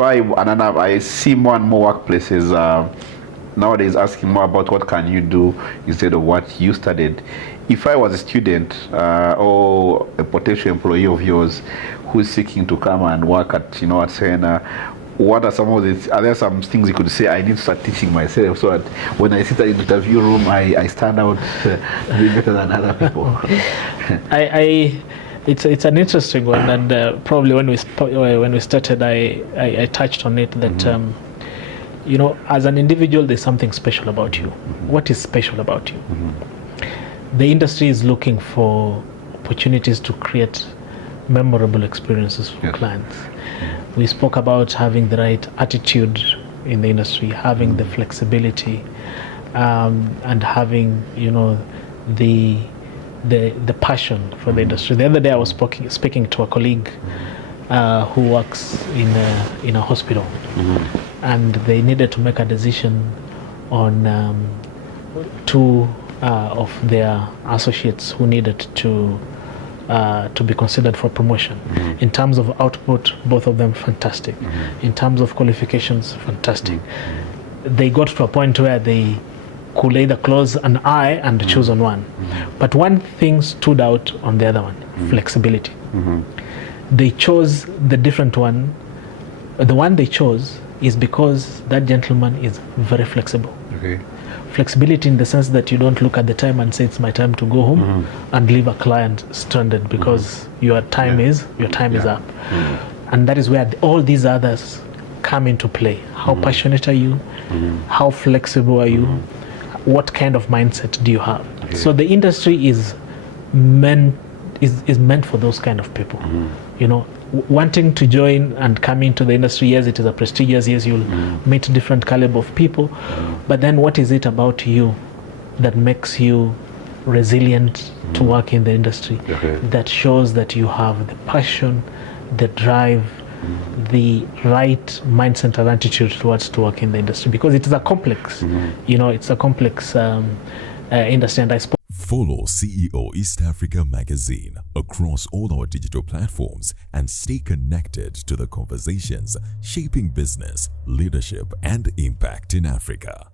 I see more and more workplaces nowadays asking more about what can you do instead of what you studied. If I was a student or a potential employee of yours who's seeking to come and work at at Serena, what are some of the? Are there some things you could say? I need to start teaching myself so that when I sit in the interview room, I stand out doing better than other people. It's an interesting one, and probably when we started, I touched on it that as an individual, there's something special about you. What is special about you? The industry is looking for opportunities to create memorable experiences for clients. We spoke about having the right attitude in the industry, having the flexibility, and having the passion for the industry. The other day I was speaking to a colleague who works in a hospital, and they needed to make a decision on two of their associates who needed to be considered for promotion. In terms of output, both of them fantastic. In terms of qualifications, fantastic. They got to a point where they could either close an eye and choose on one. But one thing stood out on the other one, flexibility. They chose the different one. The one they chose is because that gentleman is very flexible. Flexibility in the sense that you don't look at the time and say it's my time to go home and leave a client stranded because your time is up. And that is where all these others come into play. How passionate are you? How flexible are you? What kind of mindset do you have? So the industry is meant for those kind of people. Wanting to join and come into the industry, yes, it is a prestigious, yes, you'll meet different caliber of people, but then what is it about you that makes you resilient to work in the industry, that shows that you have the passion, the drive, the right mindset and attitude towards to work in the industry? Because it is a complex, it's a complex industry. And I spoke. Follow CEO East Africa Magazine across all our digital platforms and stay connected to the conversations shaping business, leadership, and impact in Africa.